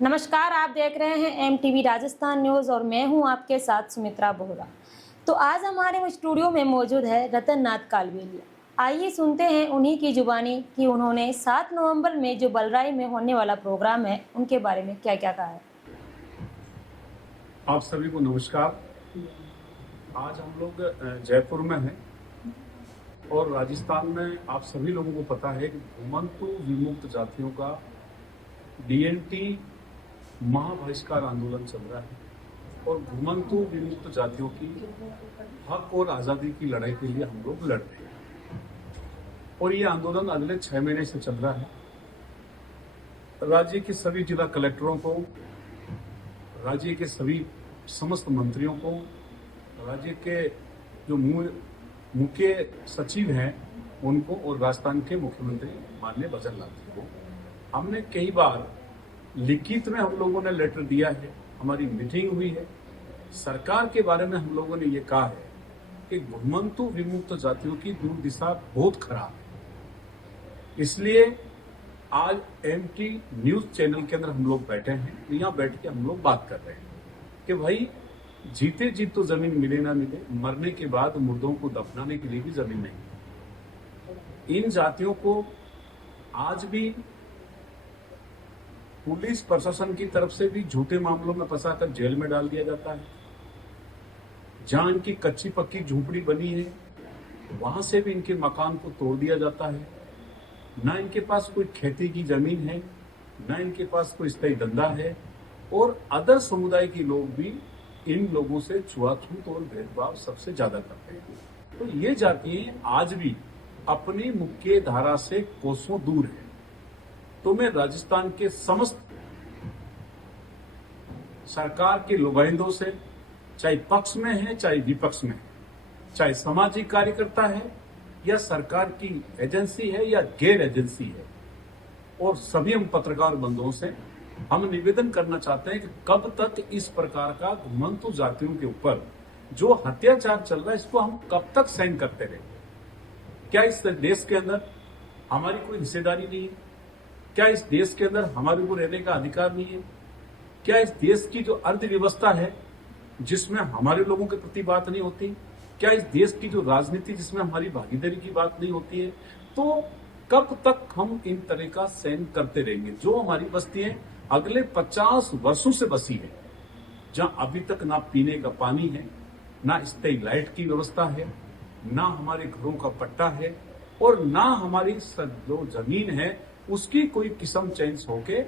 नमस्कार, आप देख रहे हैं एमटीवी राजस्थान न्यूज़ और मैं हूं आपके साथ सुमित्रा बोहरा। तो आज हमारे स्टूडियो में मौजूद है रतन नाथ कालवेलिया। आइए सुनते हैं उन्हीं की जुबानी कि उन्होंने 7 नवंबर में जो बलराई में होने वाला प्रोग्राम है उनके बारे में क्या क्या कहा है। आप सभी को नमस्कार। आज हम लोग जयपुर में हैं और राजस्थान में आप सभी लोगों को पता है कि घुमंतु विमुक्त जातियों का डीएनटी महाबहिष्कार आंदोलन चल रहा है और घुमंतु विमुक्त जातियों की हक और आजादी की लड़ाई के लिए हम लोग लड़ रहे हैं और ये आंदोलन अगले 6 महीने से चल रहा है। राज्य के सभी जिला कलेक्टरों को, राज्य के सभी समस्त मंत्रियों को, राज्य के जो मुख्य सचिव हैं उनको और राजस्थान के मुख्यमंत्री माननीय बजरंग जी को हमने कई बार लिखित में हम लोगों ने लेटर दिया है। हमारी मीटिंग हुई है। सरकार के बारे में हम लोगों ने ये कहा है कि घुमंतु विमुक्त जातियों की दुर्दशा बहुत खराब है। इसलिए आज एमटी न्यूज चैनल के अंदर हम लोग बैठे हैं। यहाँ बैठ के हम लोग बात कर रहे हैं कि भाई जीते जीत तो जमीन मिले ना मिले, मरने के बाद मुर्दों को दफनाने के लिए भी जमीन नहीं। इन जातियों को आज भी पुलिस प्रशासन की तरफ से भी झूठे मामलों में फंसाकर जेल में डाल दिया जाता है। जहां इनकी कच्ची पक्की झोपड़ी बनी है वहां से भी इनके मकान को तोड़ दिया जाता है। ना इनके पास कोई खेती की जमीन है, ना इनके पास कोई स्थायी धंधा है और अदर समुदाय के लोग भी इन लोगों से छुआछूत और भेदभाव सबसे ज्यादा करते हैं। तो ये जातियां आज भी अपनी मुख्य धारा से कोसों दूर है। तो मैं राजस्थान के समस्त सरकार के नुमाइंदों से, चाहे पक्ष में है चाहे विपक्ष में है, चाहे सामाजिक कार्यकर्ता है या सरकार की एजेंसी है या गैर एजेंसी है, और सभी हम पत्रकार बंधुओं से हम निवेदन करना चाहते हैं कि कब तक इस प्रकार का घुमंतु जातियों के ऊपर जो अत्याचार चल रहा है इसको हम कब तक सहन करते रहे। क्या इस देश के अंदर हमारी कोई हिस्सेदारी नहीं है? क्या इस देश के अंदर हमारे को रहने का अधिकार नहीं है? क्या इस देश की जो अर्थव्यवस्था है जिसमें हमारे लोगों के प्रति बात नहीं होती? क्या इस देश की जो राजनीति जिसमें हमारी भागीदारी की बात नहीं होती है? तो कब तक हम इन तरह का सहन करते रहेंगे? जो हमारी बस्तियां अगले 50 वर्षों से बसी है, जहां अभी तक ना पीने का पानी है, ना स्थायी लाइट की व्यवस्था है, ना हमारे घरों का पट्टा है और ना हमारी जो जमीन है उसकी कोई किस्म चेंज होके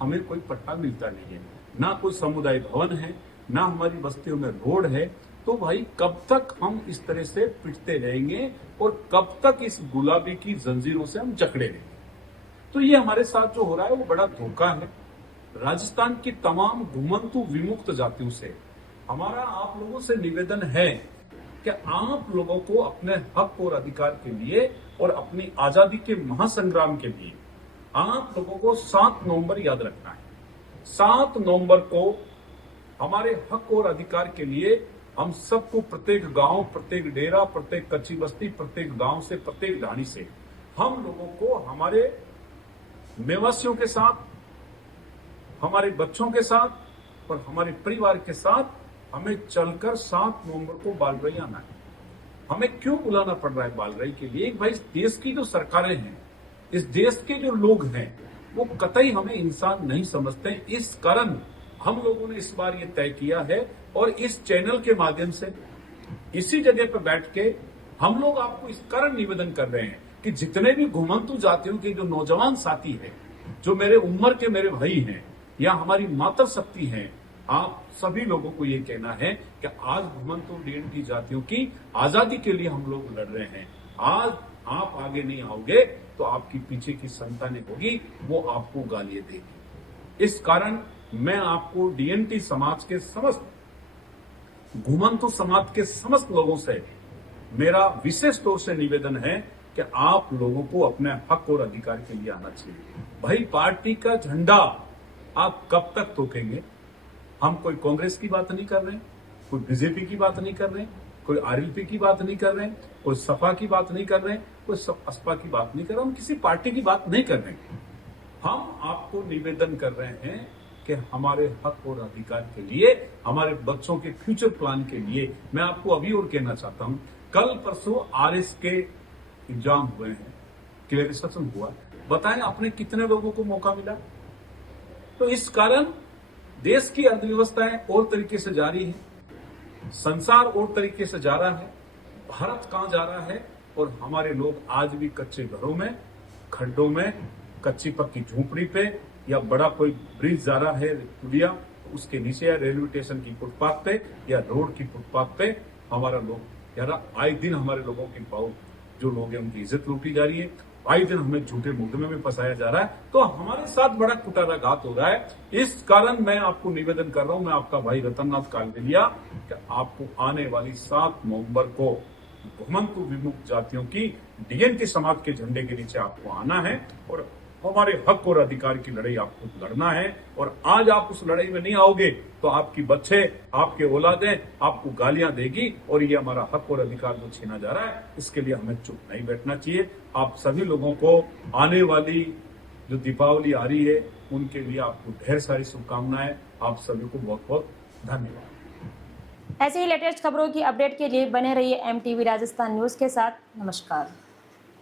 हमें कोई पट्टा मिलता नहीं है, ना कोई समुदाय भवन है, ना हमारी बस्तियों में रोड है। तो भाई कब तक हम इस तरह से पिटते रहेंगे और कब तक इस गुलाबी की जंजीरों से हम जकड़े रहेंगे? तो ये हमारे साथ जो हो रहा है वो बड़ा धोखा है। राजस्थान की तमाम घुमंतु विमुक्त जातियों से हमारा आप लोगों से निवेदन है कि आप लोगों को अपने हक और अधिकार के लिए और अपनी आजादी के महासंग्राम के लिए आप लोगों को 7 नवंबर याद रखना है। 7 नवंबर को हमारे हक और अधिकार के लिए हम सबको प्रत्येक गांव, प्रत्येक डेरा, प्रत्येक कच्ची बस्ती, प्रत्येक गांव से, प्रत्येक ढाणी से हम लोगों को हमारे निवासियों के साथ, हमारे बच्चों के साथ और हमारे परिवार के साथ हमें चलकर 7 नवंबर को बालराई आना है। हमें क्यों बुलाना पड़ रहा है बालराई के लिए? भाई इस देश की जो सरकारें हैं, इस देश के जो लोग हैं वो कतई हमें इंसान नहीं समझते। इस कारण हम लोगों ने इस बार ये तय किया है और इस चैनल के माध्यम से इसी जगह पर बैठ के हम लोग आपको इस कारण निवेदन कर रहे हैं कि जितने भी घुमंतु जातियों के जो नौजवान साथी हैं, जो मेरे उम्र के मेरे भाई हैं या हमारी मातृ शक्ति हैं, आप सभी लोगों को ये कहना है कि आज घुमंतु डीएनटी जातियों की आजादी के लिए हम लोग लड़ रहे हैं। आज आप आगे नहीं आओगे तो आपकी पीछे की संतानें होगी, वो आपको गालियां देगी। इस कारण मैं आपको डीएनटी समाज के समस्त, घुमंतु समाज के समस्त लोगों से मेरा विशेष तौर से निवेदन है कि आप लोगों को अपने हक और अधिकार के लिए आना चाहिए। भाई पार्टी का झंडा आप कब तक तोकेंगे? हम कोई कांग्रेस की बात नहीं कर रहे, कोई बीजेपी की बात नहीं कर रहे, कोई आरएलपी की बात नहीं कर रहे, कोई सपा की बात नहीं कर रहे, कोई असपा की बात नहीं कर रहे, हम किसी पार्टी की बात नहीं कर रहे। हम आपको निवेदन कर रहे हैं कि हमारे हक और अधिकार के लिए, हमारे बच्चों के फ्यूचर प्लान के लिए, मैं आपको अभी और कहना चाहता हूं, कल परसों आरएस के एग्जाम हुए हैं, क्लियरेशन हुआ, बताएं आपने कितने लोगों को मौका मिला? तो इस कारण देश की अर्थव्यवस्थाएं और तरीके से जारी है, संसार और तरीके से जा रहा है, भारत कहां जा रहा है, और हमारे लोग आज भी कच्चे घरों में, खड्डों में, कच्ची पक्की झोपड़ी पे, या बड़ा कोई ब्रिज जा रहा है पुलिया, उसके नीचे, या रेलवे स्टेशन की फुटपाथ पे, या रोड की फुटपाथ पे हमारा लोग, यार आए दिन हमारे लोगों की जो लोग हैं उनकी इज्जत लूटी जा रही है, आए दिन हमें झूठे मुकदमे में फंसाया जा रहा है, तो हमारे साथ बड़ा कुटाराघात हो रहा है। इस कारण मैं आपको निवेदन कर रहा हूं, मैं आपका भाई रतननाथ कालवेलिया, कि आपको आने वाली 7 नवंबर को घुमंतु विमुक्त जातियों की डीएनटी समाज के झंडे के नीचे आपको आना है और हमारे हक और अधिकार की लड़ाई आपको लड़ना है। और आज आप उस लड़ाई में नहीं आओगे तो आपकी बच्चे, आपके औलादें आपको गालियां देगी, और ये हमारा हक और अधिकार जो छीना जा रहा है, इसके लिए हमें चुप नहीं बैठना चाहिए। आप सभी लोगों को आने वाली जो दीपावली आ रही है उनके लिए आपको ढेर सारी शुभकामनाएं। आप सभी को बहुत बहुत धन्यवाद। ऐसे ही लेटेस्ट खबरों की अपडेट के लिए बने रहिए MTV राजस्थान न्यूज़ के साथ। नमस्कार।